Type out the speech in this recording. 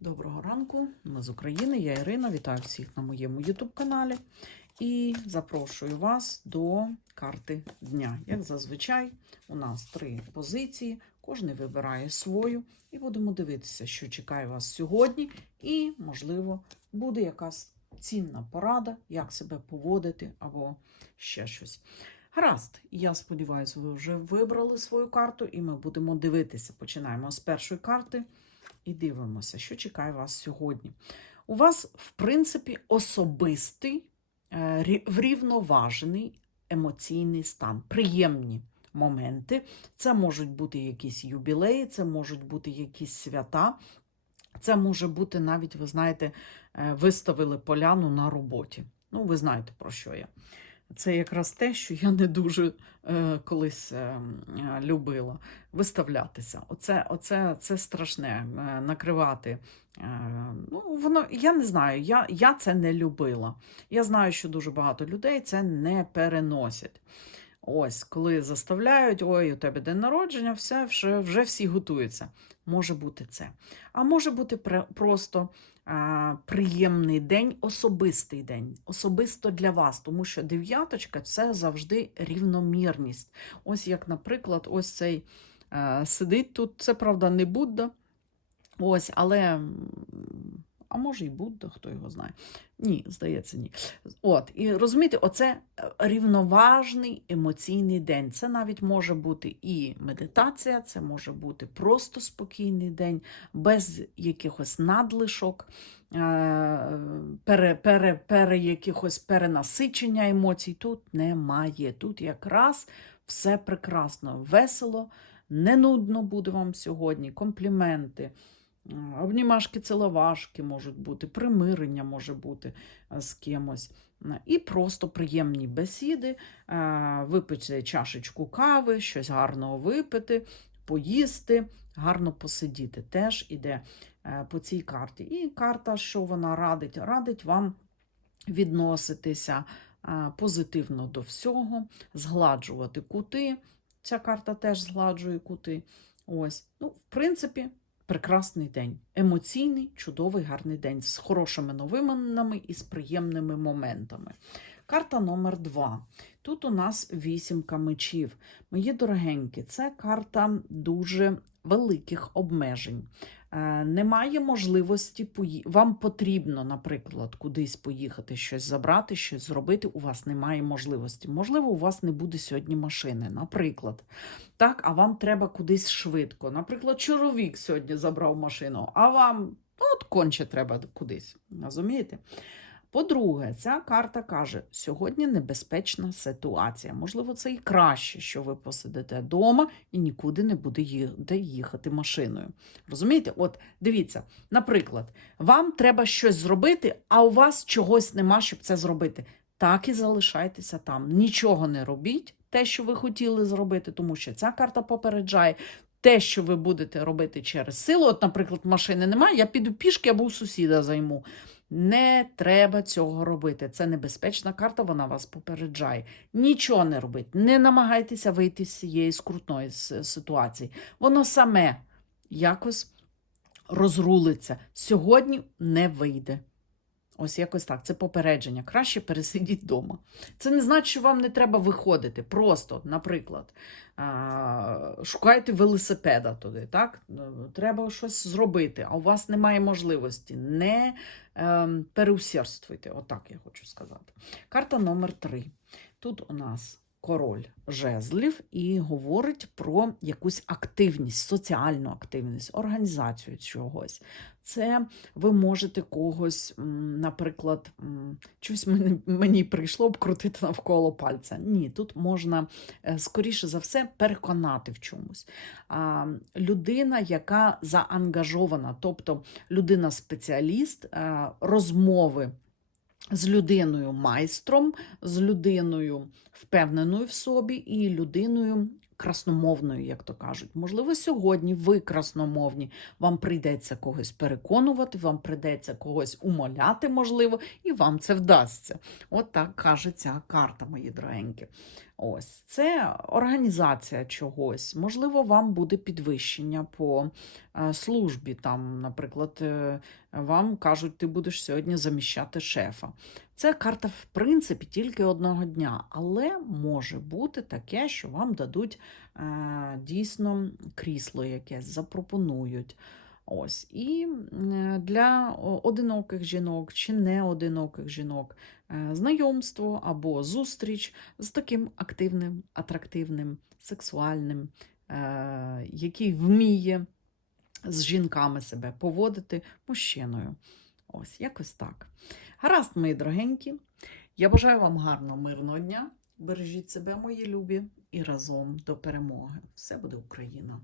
Доброго ранку, ми з України, я Ірина. Вітаю всіх на моєму YouTube-каналі і запрошую вас до карти дня. Як зазвичай, у нас три позиції, кожен вибирає свою, і будемо дивитися, що чекає вас сьогодні, і, можливо, буде якась цінна порада, як себе поводити або ще щось. Гаразд, я сподіваюся, ви вже вибрали свою карту, і ми будемо дивитися. Починаємо з першої карти і дивимося, що чекає вас сьогодні. У вас, в принципі, особистий, е, врівноважений емоційний стан, приємні моменти. Це можуть бути якісь юбілеї, це можуть бути якісь свята. Це може бути навіть, ви знаєте, е, виставили поляну на роботі. Ну, ви знаєте, про що я. Це якраз те, що я не дуже е, колись е, е, любила виставлятися. Оце, оце це страшне е, накривати. Е, ну, воно, я не знаю, я, я це не любила. Я знаю, що дуже багато людей це не переносять. Ось, коли заставляють, ой, у тебе день народження, все, вже, вже всі готуються. Може бути це. А може бути просто а, приємний день, особистий день, особисто для вас, тому що дев'яточка це завжди рівномірність. Ось як, наприклад, ось цей е, сидить тут, це правда не Будда. Ось, але. А може і Будда, хто його знає. Ні, здається, ні. От, і розумієте, оце е, рівноважний емоційний день. Це навіть може бути і медитація, це може бути просто спокійний день, без якихось надлишок, е, пере, пере, пере якихось перенасичення емоцій. Тут немає. Тут якраз все прекрасно, весело, не нудно буде вам сьогодні, компліменти. Обнімашки, ціловашки можуть бути, примирення може бути е, з кимось. І просто приємні бесіди, е, випити чашечку кави, щось гарного випити, поїсти, гарно посидіти. Теж іде е, по цій карті. І карта, що вона радить? Радить вам відноситися позитивно до всього, згладжувати кути. Ця карта теж згладжує кути. Ось, ну, в принципі, прекрасний день. Емоційний, чудовий, гарний день з хорошими новинами і з приємними моментами. Карта номер два. Тут у нас вісімка мечів. Мої дорогенькі, це карта дуже великих обмежень. Е, Немає можливості. Вам потрібно, наприклад, кудись поїхати, щось забрати, щось зробити. У вас немає можливості. Можливо, у вас не буде сьогодні машини, наприклад. Так, а вам треба кудись швидко. Наприклад, чоловік сьогодні забрав машину, а вам ну, от конче треба кудись. Розумієте? По-друге, ця карта каже, сьогодні небезпечна ситуація. Можливо, це і краще, що ви посидите вдома і нікуди не буде їхати машиною. Розумієте? От дивіться, наприклад, вам треба щось зробити, а у вас чогось нема, щоб це зробити. Так і залишайтеся там. Нічого не робіть, те, що ви хотіли зробити, тому що ця карта попереджає. Те, що ви будете робити через силу, от, наприклад, машини немає, я піду пішки або у сусіда займу. Не треба цього робити. Це небезпечна карта, вона вас попереджає. Нічого не робіть. Не намагайтеся вийти з цієї скрутної ситуації. Воно саме якось розрулиться. Сьогодні не вийде. Ось якось так. Це попередження. Краще пересидіть вдома. Це не значить, що вам не треба виходити. Просто, наприклад, шукайте велосипеда туди, так? Ну, Треба щось зробити, а у вас немає можливості. Не ем, переусердствуйте, отак я хочу сказати. Карта номер три. Тут у нас король жезлів і говорить про якусь активність, соціальну активність, організацію чогось. Це ви можете когось, наприклад, щось мені, прийшло б крутити навколо пальця. Ні, тут можна, е, скоріше за все, переконати в чомусь. А, людина, яка заангажована, тобто людина-спеціаліст, е, розмови з людиною майстром, з людиною впевненою в собі і людиною красномовною, як то кажуть. Можливо, сьогодні ви красномовні, вам прийдеться когось переконувати, вам прийдеться когось умоляти, можливо, і вам це вдасться. От так каже ця карта, мої дорогенькі. Ось це організація чогось. Можливо, вам буде підвищення по е, службі. Там, наприклад, е, вам кажуть, ти будеш сьогодні заміщати шефа. Це карта, в принципі, тільки одного дня, але може бути таке, що вам дадуть е, дійсно крісло якесь, запропонують. Ось. І е, для одиноких жінок чи неодиноких жінок е, знайомство або зустріч з таким активним, атрактивним, сексуальним, який вміє з жінками себе поводити мужчиною. Ось, якось так. Гаразд, мої дорогенькі. Я бажаю вам гарного, мирного дня. Бережіть себе, мої любі, і разом до перемоги. Все буде Україна!